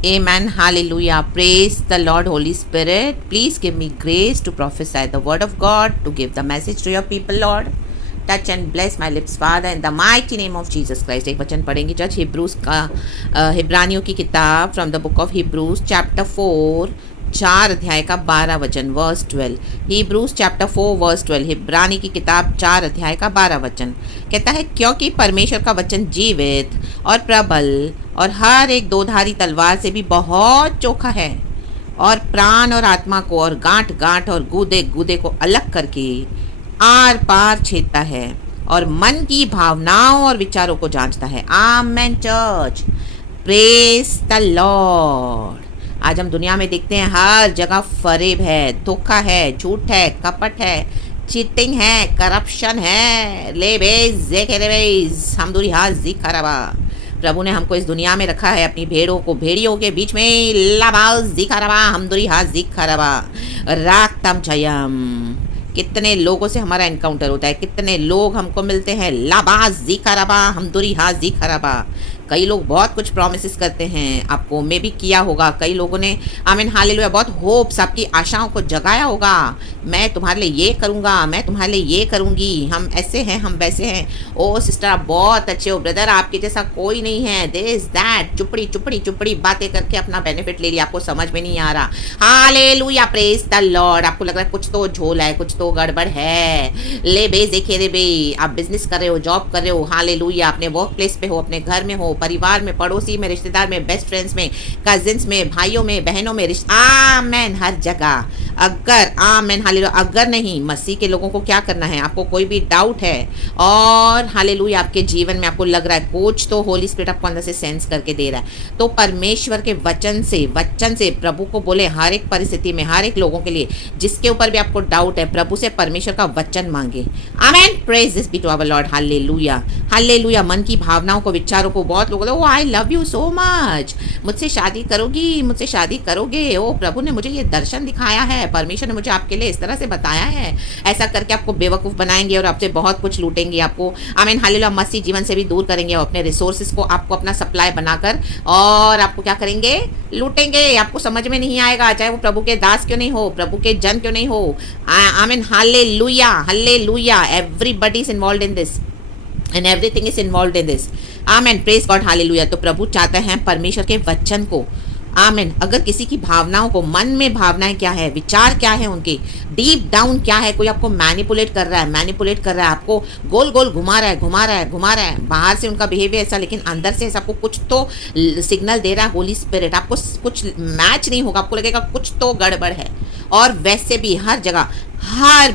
Amen. Hallelujah. Praise the Lord, Holy Spirit. Please give me grace to prophesy the word of God, to give the message to your people, Lord. Touch and bless my lips, Father, in the mighty name of Jesus Christ. एक वचन पढ़ेंगे जज Hebrews का हिब्रानियों की किताब from the book of Hebrews chapter 4 4 अध्याय का 12 वचन वर्स 12। हिब्रूज चैप्टर 4 वर्स 12, हिब्रानी की किताब 4 अध्याय का 12 वचन कहता है, क्योंकि परमेश्वर का वचन जीवित और प्रबल और हर एक दोधारी तलवार से भी बहुत चोखा है और प्राण और आत्मा को और गांठ गांठ और गूदे गूदे को अलग करके आर पार छेदता है और मन की भावनाओं और विचारों को जांचता है। आमेन चर्च, प्रेज द लॉर्ड। आज हम दुनिया में देखते हैं हर जगह फरेब है, धोखा है, झूठ है, कपट है, चीटिंग है, करप्शन है, लेबेज जेकेरेबेज हमदुरी हाथ जी खराबा। प्रभु ने हमको इस दुनिया में रखा है अपनी भेड़ों को भेड़ियों के बीच में लाबाज दिखा रहा हमदुरी हाथ दिखा रहा रागतम जयम। कितने लोगों से हमारा एनकाउंटर होता है, कितने लोग हमको मिलते हैं लाबाज दिखा रहा हमदुरी हाथ दिखा रहा। कई लोग बहुत कुछ प्रॉमिसेस करते हैं, आपको में भी किया होगा। कई लोगों ने आमीन हालेलुया बहुत होप्स आपकी आशाओं को जगाया होगा, मैं तुम्हारे लिए ये करूँगा, मैं तुम्हारे लिए ये करूँगी, हम ऐसे हैं, हम वैसे हैं। ओ सिस्टर आप बहुत अच्छे हो, ब्रदर आपके जैसा कोई नहीं है, दिस दैट, चुपड़ी चुपड़ी चुपड़ी बातें करके अपना बेनिफिट ले लिया, आपको समझ में नहीं आ रहा। Hallelujah, praise the Lord. आपको लग रहा है कुछ तो झोल है, कुछ तो गड़बड़ है। ले बे देखे रे बे, आप बिजनेस कर रहे हो, जॉब कर रहे हो, हालेलुया, अपने वर्क प्लेस पे हो, अपने घर में हो, परिवार में, पड़ोसी में, रिश्तेदार में, बेस्ट फ्रेंड्स में, कजिन्स में, भाइयों में, बहनों में, आमेन, हर जगह। अगर आमेन हालेलुया, अगर नहीं मसीह के लोगों को क्या करना है, आपको कोई भी डाउट है और हालेलुया आपके जीवन में आपको लग रहा है कुछ तो होली स्पिरिट आपको अंदर से सेंस करके दे रहा है, तो परमेश्वर के वचन से प्रभु को बोले हर एक परिस्थिति में, हर एक लोगों के लिए जिसके ऊपर भी आपको डाउट है, प्रभु से परमेश्वर का वचन मांगे। Amen, praise this be to our Lord. Hallelujah hallelujah. मन की भावनाओं को, विचारों को, बहुत लोग oh I love you so much, मुझसे शादी करोगी, मुझसे शादी करोगे, ओ प्रभु ने मुझे ये दर्शन दिखाया है, परमेश्वर ने मुझे आपके लिए इस तरह से बताया है, ऐसा करके आपको बेवकूफ़ बनाएंगे और आपसे बहुत कुछ लूटेंगे। आपको आमीन हालेलुया मसीह जीवन से भी दूर करेंगे और अपने रिसोर्सेज को आपको अपना सप्लाई बनाकर और आपको क्या करेंगे, लूटेंगे। आपको समझ में नहीं आएगा, चाहे वो प्रभु के दास क्यों नहीं हो, प्रभु के जन क्यों नहीं हो। आमीन hallelujah hallelujah. Everybody is involved in this and everything is involved in this. Amen, praise God hallelujah. तो प्रभु चाहते हैं परमेश्वर के वचन को, आमेन, अगर किसी की भावनाओं को, मन में भावनाएं क्या है, विचार क्या है, उनके डीप डाउन क्या है, कोई आपको मैनिपुलेट कर रहा है, आपको गोल गोल घुमा रहा है, बाहर से उनका बिहेवियर ऐसा लेकिन अंदर से ऐसा, आपको कुछ तो सिग्नल दे रहा है होली स्पिरिट, आपको कुछ मैच नहीं होगा, आपको लगेगा कुछ तो गड़बड़ है। और वैसे भी हर जगह हर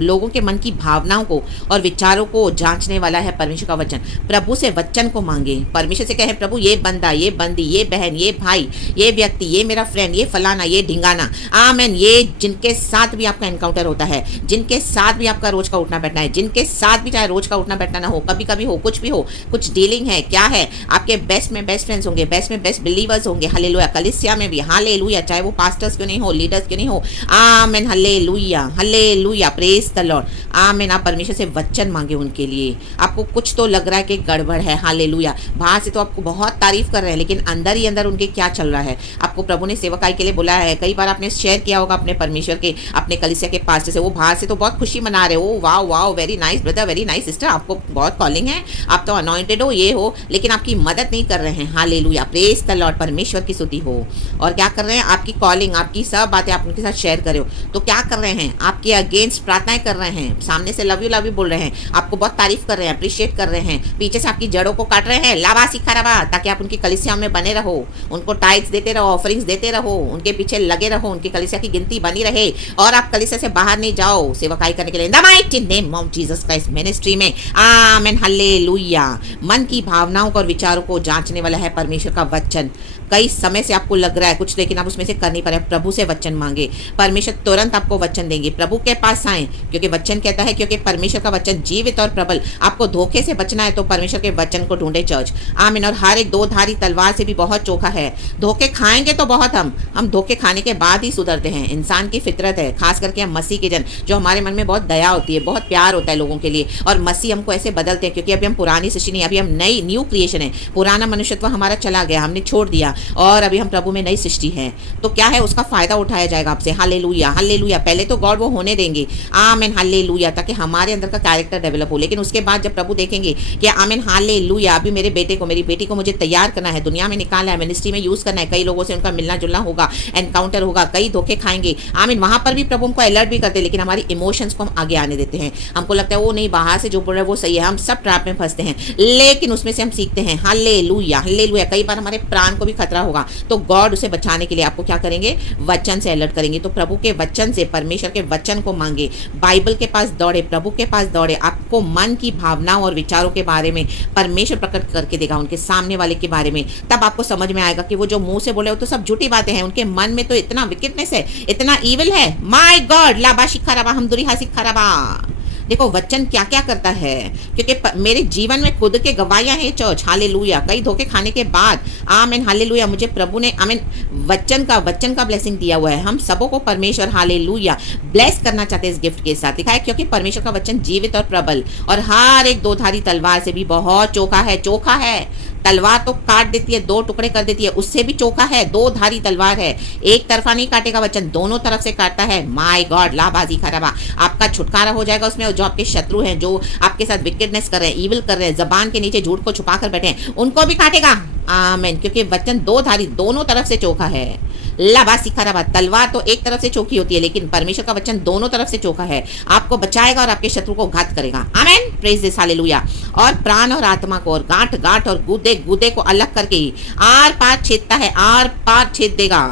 लोगों के मन की भावनाओं को और विचारों को जांचने वाला है परमेश्वर का वचन। प्रभु से वचन को मांगे, परमेश्वर से कहें प्रभु ये बंदा, ये बंदी, ये बहन, ये भाई, ये व्यक्ति, ये मेरा फ्रेंड, ये फलाना, ये ढिंगाना, आमेन, ये जिनके साथ भी आपका एनकाउंटर होता है, जिनके साथ भी आपका रोज का उठना बैठना है, जिनके साथ भी चाहे रोज का उठना बैठना ना हो, कभी कभी हो, कुछ भी हो, कुछ डीलिंग है, क्या है, आपके बेस्ट में बेस्ट फ्रेंड्स होंगे, बेस्ट में बेस्ट बिलीवर्स होंगे, हालेलुया, कलीसिया में भी हालेलुया, चाहे वो पास्टर्स क्यों नहीं हो, लीडर्स क्यों नहीं हो, amen hallelujah hallelujah, praise the Lord. आमीन। आप परमेश्वर से वचन मांगे उनके लिए। आपको कुछ तो लग रहा है कि गड़बड़ है, हालेलुया, बाहर से तो आपको बहुत तारीफ कर रहे हैं लेकिन अंदर ही अंदर उनके क्या चल रहा है। आपको प्रभु ने सेवकाई के लिए बुलाया है, कई बार आपने शेयर किया होगा अपने परमेश्वर के, अपने कलीसिया के पास्टर से, वो बाहर से तो बहुत खुशी मना रहे हो, वाह वाह, very nice brother, very nice sister, आपको बहुत कॉलिंग है, आप तो अनॉइंटेड हो, ये हो, लेकिन आपकी मदद नहीं कर रहे हैं। हालेलुया, प्रेज द लॉर्ड, परमेश्वर की स्तुति हो। और क्या कर रहे हैं, आपकी कॉलिंग, आपकी सब बातें आप उनके साथ शेयर करो, तो क्या कर रहे हैं, आपके अगेंस्ट प्रार्थनाएं कर रहे हैं, सामने से लव यू बोल रहे हैं, आपको बहुत तारीफ कर रहे हैं, अप्रिशिएट कर रहे हैं, पीछे से आपकी जड़ों को काट रहे हैं, लावा सिखा रहा, ताकि आप उनकी कलीसिया में बने रहो, उनको टाइट्स देते रहो, ऑफरिंग्स देते रहो, उनके पीछे लगे रहो, उनकी कलीसिया की गिनती बनी रहे और आप कलीसिया से बाहर नहीं जाओ सेवकाई करने के लिए, in the mighty name of Jesus Christ ministry में। Amen hallelujah. मन की भावनाओं और विचारों को जांचने वाला है परमेश्वर का वचन। कई समय से आपको लग रहा है कुछ लेकिन आप उसमें से कर नहीं पा रहे, प्रभु से वचन मांगे, परमेश्वर तुरंत आपको वचन देंगे। प्रभु के पास आए, क्योंकि वचन कहता है, क्योंकि परमेश्वर का वचन जीवित और प्रबल। आपको धोखे से बचना है तो परमेश्वर के वचन को ढूंढे चर्च। आमीन। और हर एक दो धारी तलवार से भी बहुत चोखा है। धोखे खाएंगे तो बहुत, हम धोखे खाने के बाद ही सुधरते हैं। इंसान की फितरत है, खास करके हम मसीह के जन, जो हमारे मन में बहुत दया होती है, बहुत प्यार होता है लोगों के लिए, और मसीह हमको ऐसे बदलते हैं, क्योंकि अभी हम पुरानी सृष्टि नहीं, अभी हम नई न्यू क्रिएशन है। पुराना मनुष्यत्व हमारा चला गया, हमने छोड़ दिया, और अभी हम प्रभु में नई सृष्टि है। तो क्या है, उसका फायदा उठाया जाएगा आपसे। Hallelujah, hallelujah. पहले तो गॉड वो होने देंगे, आमीन, हालेलुया, ताकि हमारे अंदर का कैरेक्टर डेवलप हो। लेकिन उसके बाद जब प्रभु देखेंगे कि आमीन, हालेलुया, अभी मेरे बेटे को, मेरी बेटी को मुझे तैयार करना है, दुनिया में निकालना है, मिनिस्ट्री में यूज करना है, कई लोगों से उनका मिलना जुलना होगा, एनकाउंटर होगा, कई धोखे खाएंगे, आमीन। वहां पर भी प्रभु हमको अलर्ट भी करते हैं, लेकिन हमारी इमोशंस को हम आगे आने देते हैं। हमको लगता है वो नहीं, बाहर से जो बोल रहा है वो सही है, हम सब ट्रैप में फंसते हैं, लेकिन उसमें से हम सीखते हैं। Hallelujah, hallelujah. कई बार हमारे प्राण को भी खतरा होगा, तो गॉड उसे बचाने के लिए आपको क्या करेंगे, वचन से अलर्ट करेंगे। तो प्रभु के वचन से, परमेश्वर के वचन को मांगे, बाइबल के पास दौड़े, प्रभु के पास दौड़े। आपको मन की भावनाओं और विचारों के बारे में परमेश्वर प्रकट करके देगा, उनके सामने वाले के बारे में। तब आपको समझ में आएगा कि वो जो मुंह से बोले वो तो सब झूठी बातें हैं, उनके मन में तो इतना विकेटनेस है, इतना ईविल है। माय गॉड, लाबा शिखाराबा, हम दुरी हासिक खराबा। देखो वचन क्या क्या करता है, क्योंकि मेरे जीवन में खुद के गवाहियां हैं चर्च। हालेलुया। कई धोखे खाने के बाद, आमीन, हालेलुया, मुझे प्रभु ने, आमीन, वचन का ब्लेसिंग दिया हुआ है। हम सबों को परमेश्वर, हालेलुया, ब्लेस करना चाहते हैं इस गिफ्ट के साथ। दिखाया, क्योंकि परमेश्वर का वचन जीवित और प्रबल, और हर एक दो धारी तलवार से भी बहुत चोखा है। चोखा है, तलवार तो काट देती है, दो टुकड़े कर देती है, उससे भी चोखा है, दो धारी तलवार है। एक तरफा नहीं काटेगा वचन, दोनों तरफ से काटता है। माय गॉड, लाबाजी खराबा। आपका छुटकारा हो जाएगा उसमें। और जो आपके शत्रु हैं, जो आपके साथ विकेटनेस कर रहे हैं, ईविल कर रहे हैं, जबान के नीचे झूठ को छुपा कर बैठे हैं, उनको भी काटेगा। आमीन। क्योंकि वचन दो धारी, दोनों तरफ से चोखा है। लाबासी खराबा। तलवार तो एक तरफ से चोखी होती है, लेकिन परमेश्वर का वचन दोनों तरफ से चोखा है। आपको बचाएगा और आपके शत्रु को घात करेगा। आमीन। Praise this, hallelujah. और प्राण और आत्मा को, और गांठ गांठ और गुदे गुदे को अलग करके आर पार छेदता है, आर पार छेद देगा।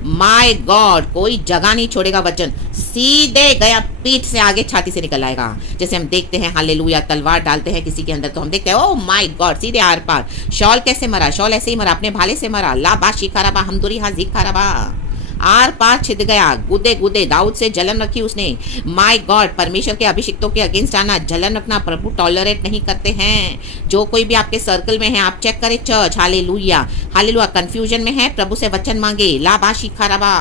माय गॉड, कोई जगह नहीं छोड़ेगा वचन, सीधे गया पीठ से आगे छाती से निकल आएगा। जैसे हम देखते हैं, हालेलुया, तलवार डालते हैं किसी के अंदर तो हम देखते हैं, ओ माय गॉड, सीधे आर पार। शॉल कैसे मरा, शॉल ऐसे ही मरा, अपने भाले से मरा। लाबा शिखाराबा, हमदुरी हा जिखाराबा, आर पार छिद गया। गुदे गुदे, दाऊद से जलन रखी उसने। माय गॉड, परमेश्वर के अभिषिक्तों के अगेंस्ट आना, जलन रखना, प्रभु टॉलरेट नहीं करते हैं। जो कोई भी आपके सर्कल में है, आप चेक करें चर्च। Hallelujah, hallelujah. कंफ्यूजन में है, प्रभु से वचन मांगे। लाबा शिखाराबा,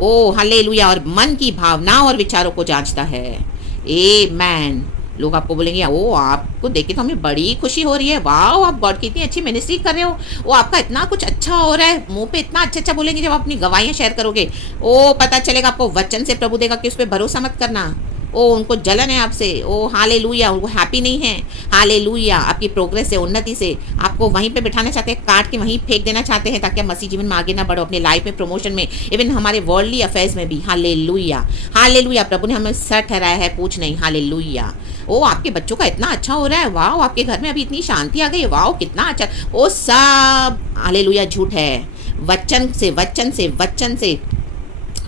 ओ हालेलुया। और मन की भावनाओं और विचारों को जांचता है। आमीन। लोग आपको बोलेंगे, ओ आपको देख के तो हमें बड़ी खुशी हो रही है, वाह आप गॉड की इतनी अच्छी मिनिस्ट्री कर रहे हो, वो आपका इतना कुछ अच्छा हो रहा है, मुंह पे इतना अच्छा अच्छा बोलेंगे जब आप अपनी गवाहियां शेयर करोगे। ओ पता चलेगा आपको वचन से प्रभु देगा कि उस पर भरोसा मत करना। ओ उनको जलन है आपसे, ओ हालेलुया, उनको हैप्पी नहीं है। हालेलुया। आपकी प्रोग्रेस से, उन्नति से आपको वहीं पे बिठाना चाहते हैं, काट के वहीं फेंक देना चाहते हैं, ताकि आप मसीह जीवन में आगे ना बढ़ो, अपनी लाइफ में, प्रमोशन में, इवन हमारे वर्ल्डली अफेयर्स में भी। Hallelujah, hallelujah. प्रभु ने हमें सर ठहराया है, पूछ नहीं। हालेलुया। ओ आपके बच्चों का इतना अच्छा हो रहा है, वाह आपके घर में अभी इतनी शांति आ गई, वाह कितना अच्छा। ओ सब हालेलुया झूठ है। वचन से, वचन से, वचन से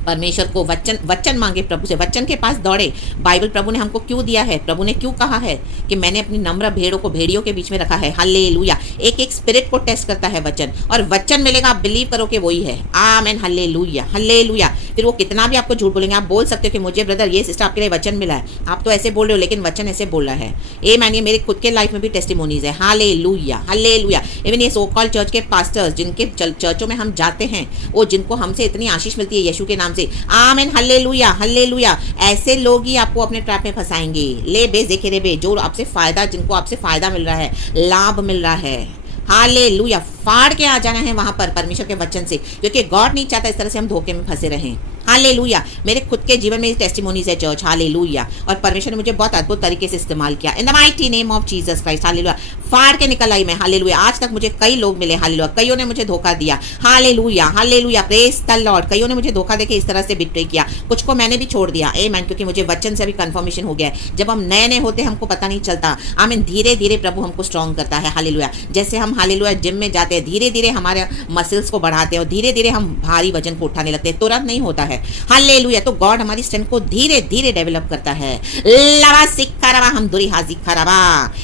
परमेश्वर को वचन मांगे, प्रभु से वचन के पास दौड़े। बाइबल प्रभु ने हमको क्यों दिया है, प्रभु ने क्यों कहा है कि मैंने अपनी नम्र भेड़ों को भेड़ियों के बीच में रखा है। हालेलुया। एक एक स्पिरिट को टेस्ट करता है वचन, और वचन मिलेगा, आप बिलीव करो कि वही है। आमीन, हालेलुया, हालेलुया। फिर वो कितना भी आपको झूठ बोलेंगे, आप बोल सकते हो कि मुझे ब्रदर ये सिस्टर आपके लिए वचन मिला है, आप तो ऐसे बोल रहे हो, लेकिन वचन ऐसे बोल रहा है। ये मानिए, मेरे खुद के लाइफ में भी टेस्टिमोनीज है। Hallelujah, hallelujah. इवन ये सो कॉल्ड चर्च के पास्टर्स, जिनके चर्चों में हम जाते हैं, वो जिनको हमसे इतनी आशीष मिलती है यीशु के नाम से, आमीन, हालेलुया, हालेलुया। ऐसे लोग ही आपको अपने ट्रैप में फंसाएंगे। ले बे जेखे रे बे, जो आपसे फायदा, जिनको आपसे फायदा मिल रहा है, लाभ मिल रहा है। हालेलुया। फाड़ के आ जाना है वहां पर परमेश्वर के वचन से, क्योंकि गॉड नहीं चाहता इस तरह से हम धोखे में फंसे रहें। हालेलुया। मेरे खुद के जीवन में टेस्टिमोनीज है चर्च। हालेलुया। और परमेश्वर ने मुझे बहुत अद्भुत तरीके से इस्तेमाल किया। इन the mighty name of Jesus Christ. Hallelujah. फाड़ के निकल आई मैं। हालेलुया। आज तक मुझे कई लोग मिले। हालेलुया। कईयों ने मुझे धोखा दिया। Hallelujah, hallelujah. Praise the Lord. कईयों ने मुझे धोखा देके इस तरह से बिट्रे किया, कुछ को मैंने भी छोड़ दिया। आमीन। क्योंकि मुझे वचन से अभी कंफर्मेशन हो गया है। जब हम नए नए होते हैं, हमको पता नहीं चलता। आमीन। धीरे धीरे प्रभु हमको स्ट्रॉन्ग करता है। हालेलुया। जैसे हम हालेलुया जिम में जाते हैं, धीरे धीरे हमारे मसल्स को बढ़ाते हैं और धीरे धीरे हम भारी वजन को उठाने लगते हैं। तुरंत नहीं होता है। हालेलुया। तो गॉड हमारी स्ट्रेंथ को धीरे धीरे डेवलप करता है। लवा सिक्का रवा हम दुरी हाजिका रवा।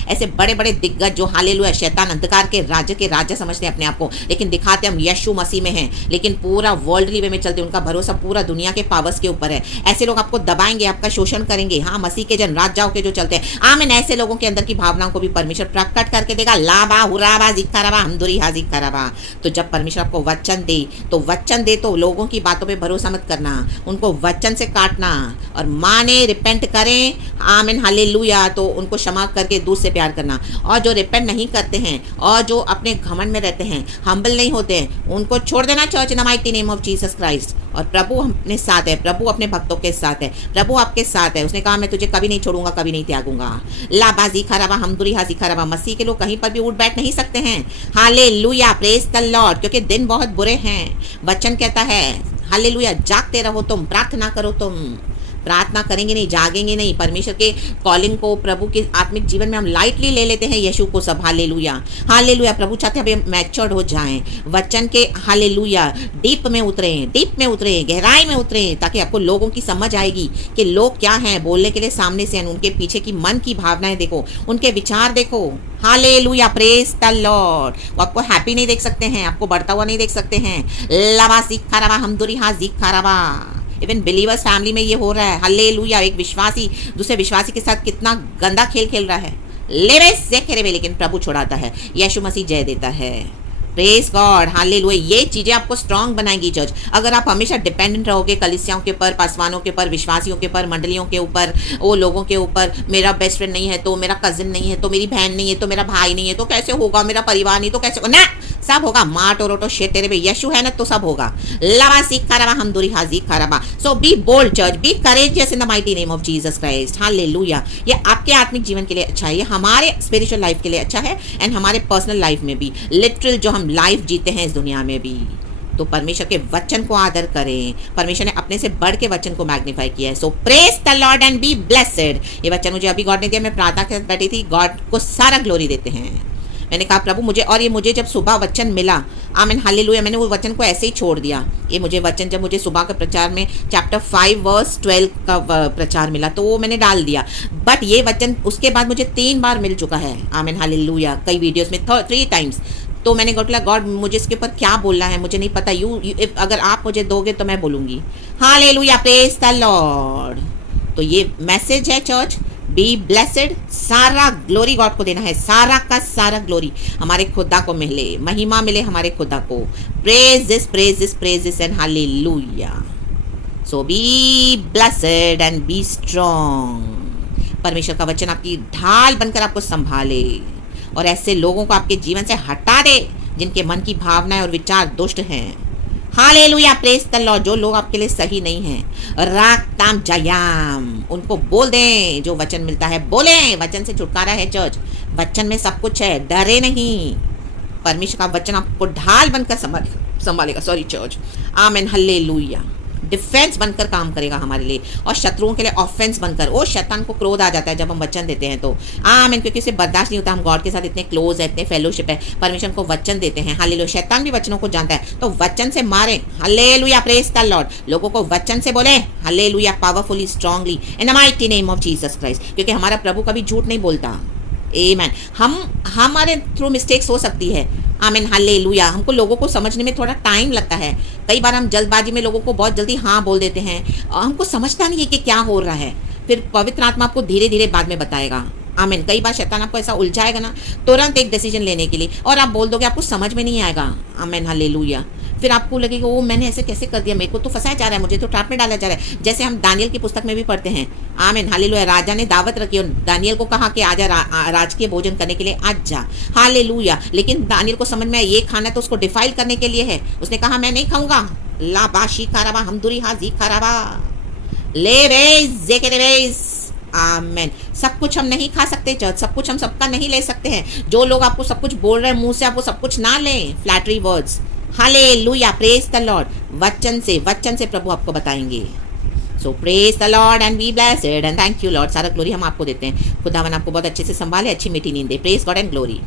ऐसे बड़े बड़े दिग्गज जो हालेलुया शैतान अंधकार के राजा समझते हैं अपने आप को, लेकिन दिखाते हम यीशु मसीह में हैं, लेकिन पूरा वर्ल्डली वे में चलते, उनका भरोसा पूरा दुनिया के पावर्स के ऊपर है। ऐसे लोग आपको दबाएंगे, आपका शोषण करेंगे। हाँ, मसीह के जन राजाओं के जो चलते हैं, आमीन, ऐसे लोगों के अंदर की भावनाओं को भी परमेश्वर प्रकट करके देगा। लाबा हुराबा जिक्का रवा हमदुरी हाजिका रवा। तो जब परमेश्वर आपको वचन दे तो लोगों की बातों पे भरोसा मत करना, उनको वचन से काटना और माने, रिपेंट करें, आमीन, हालेलुया, तो उनको क्षमा करके दूसरे से प्यार करना। और जो रिपेंट नहीं करते हैं और जो अपने घमंड में रहते हैं, हम्बल नहीं होते हैं, उनको छोड़ देना church in the mighty name of Jesus Christ. और प्रभु अपने साथ है, प्रभु अपने भक्तों के साथ है, प्रभु आपके साथ है। उसने कहा मैं तुझे कभी नहीं छोड़ूंगा, कभी नहीं त्यागूंगा। लाबाजी खराबा हमदुरी हाजी खराबा। मसीह के लोग कहीं पर भी उठ बैठ नहीं सकते हैं। हालेलुया, प्रेज द लॉर्ड, क्योंकि दिन बहुत बुरे हैं। वचन कहता है हालेलुया, जागते रहो तुम, प्रार्थना करो तुम। प्रार्थना करेंगे नहीं, जागेंगे नहीं, परमेश्वर के कॉलिंग को, प्रभु के आत्मिक जीवन में हम लाइटली ले लेते हैं यीशु को सब। Hallelujah, hallelujah. प्रभु चाहते हैं हम मैच्योर्ड हो जाएं, वचन के हालेलुया डीप में उतरें, गहराई में उतरें, ताकि आपको लोगों की समझ आएगी कि लोग क्या हैं बोलने के लिए सामने से, उनके पीछे की मन की भावनाएं देखो, उनके विचार देखो। Hallelujah, praise the Lord. वो आपको हैप्पी नहीं देख सकते हैं, आपको बढ़ता हुआ नहीं देख सकते हैं। लवा सीखा रवा हमदुरी हा सीखा रवा। इवन बिलीवर्स फैमिली में ये हो रहा है। हालेलुया, एक विश्वासी दूसरे विश्वासी के साथ कितना गंदा खेल खेल रहा है, लेकिन प्रभु छुड़ाता है, यीशु मसीह जय देता है। Praise God, hallelujah. ये चीजें आपको स्ट्रांग बनाएंगी चर्च। अगर आप हमेशा डिपेंडेंट रहोगे कलीसियाओं के ऊपर, पासवानों के ऊपर, विश्वासियों के ऊपर, मंडलियों के ऊपर, वो लोगों के ऊपर, मेरा बेस्ट फ्रेंड नहीं है तो, मेरा कजिन नहीं है तो, मेरी बहन नहीं है तो, मेरा भाई नहीं है तो कैसे होगा, मेरा परिवार नहीं तो कैसे, ना सब होगा। माटो रोटो शेट तेरे पे यीशु है ना तो सब होगा। लवा सीखा रवा हम दुरी हाजी खराबा। So be bold church, be courageous in the mighty name of Jesus Christ. Hallelujah. ये आपके आत्मिक जीवन के लिए अच्छा है, ये हमारे स्पिरिचुअल लाइफ के लिए अच्छा है, एंड हमारे पर्सनल लाइफ में भी, लिटरल जो हम लाइफ जीते हैं इस दुनिया में भी। तो परमेश्वर के वचन को आदर करें। परमेश्वर ने अपने से बढ़ के वचन को मैग्नीफाई किया है। So praise the Lord and be blessed. ये वचन मुझे अभी गॉड ने दिया, मैं प्रार्थना के साथ बैठी थी। गॉड को सारा ग्लोरी देते हैं। मैंने कहा प्रभु मुझे जब सुबह वचन मिला, आमीन, हालेलुया, मैंने वो वचन को ऐसे ही छोड़ दिया। ये मुझे वचन जब मुझे सुबह के प्रचार में चैप्टर 5 वर्स 12 का प्रचार मिला तो वो मैंने डाल दिया। बट ये वचन उसके बाद मुझे 3 बार मिल चुका है, आमीन, हालेलुया, कई वीडियोस में 3 टाइम्स। तो मैंने बोला गॉड मुझे इसके ऊपर क्या बोलना है, मुझे नहीं पता। अगर आप मुझे दोगे तो मैं बोलूँगी। Hallelujah, praise the Lord. तो ये मैसेज है चर्च, बी ब्लेसड। सारा ग्लोरी गॉड को देना है, सारा का सारा ग्लोरी हमारे खुदा को मिले, महिमा मिले हमारे खुदा को। Praise this and hallelujah. So be blessed and be strong. परमेश्वर का वचन आपकी ढाल बनकर आपको संभाले और ऐसे लोगों को आपके जीवन से हटा दे जिनके मन की भावनाएं और विचार दुष्ट हैं। Hallelujah, praise the Lord. जो लोग आपके लिए सही नहीं हैं, राग ताम जयाम, उनको बोल दें। जो वचन मिलता है बोलें। वचन से छुटकारा है चर्च, वचन में सब कुछ है, डरे नहीं। परमेश्वर का वचन आपको ढाल बनकर संभालेगा चर्च। आमीन, हालेलुया। डिफेंस बनकर काम करेगा हमारे लिए और शत्रुओं के लिए ऑफेंस बनकर। वो शैतान को क्रोध आ जाता है जब हम वचन देते हैं तो, आमीन, क्योंकि उसे बर्दाश्त नहीं होता। हम गॉड के साथ इतने क्लोज है, इतने फेलोशिप है, परमेश्वर को वचन देते हैं। हालेलुया। शैतान भी वचनों को जानता है, तो वचन से मारे। Hallelujah, praise the Lord. लोगों को वचन से बोले। Hallelujah, powerfully, strongly, in the mighty name of Jesus Christ. क्योंकि हमारा प्रभु कभी झूठ नहीं बोलता। आमीन। हमारे थ्रू मिस्टेक्स हो सकती है, आमीन, हालेलुया। हमको लोगों को समझने में थोड़ा टाइम लगता है। कई बार हम जल्दबाजी में लोगों को बहुत जल्दी हाँ बोल देते हैं और हमको समझता नहीं है कि क्या हो रहा है। फिर पवित्र आत्मा आपको धीरे धीरे बाद में बताएगा। आमीन। कई बार शैतान आपको ऐसा उलझाएगा ना तुरंत एक डिसीजन लेने के लिए, और आप बोल दोगे, आपको समझ में नहीं आएगा। आमीन, हालेलुया। फिर आपको लगेगा वो मैंने ऐसे कैसे कर दिया, मेरे को तो फंसाया जा रहा है, मुझे तो ट्रैप में डाला जा रहा है। जैसे हम दानियल की पुस्तक में भी पढ़ते हैं, आमीन, हालेलुया। राजा ने दावत रखी और दानियल को कहा कि आजा राजकीय भोजन करने के लिए, आज जा। हालेलुया। लेकिन दानियल को समझ में आया ये खाना तो उसको डिफाइल करने के लिए है। उसने कहा मैं नहीं खाऊंगा। ला बाशी खाराबा हमदुरी हाजी खाराबा ले रेज। आमेन। सब कुछ हम नहीं खा सकते चर्च, सब कुछ हम सबका नहीं ले सकते हैं। जो लोग आपको सब कुछ बोल रहे हैं मुंह से, आप वो सब कुछ ना लें, flattery words. Hallelujah, praise the Lord. वचन से प्रभु आपको बताएंगे। So praise the Lord and be blessed and thank you Lord. सारा ग्लोरी हम आपको देते हैं। खुदावन आपको बहुत अच्छे से संभाले, अच्छी मीठी नींद दे। Praise God and glory.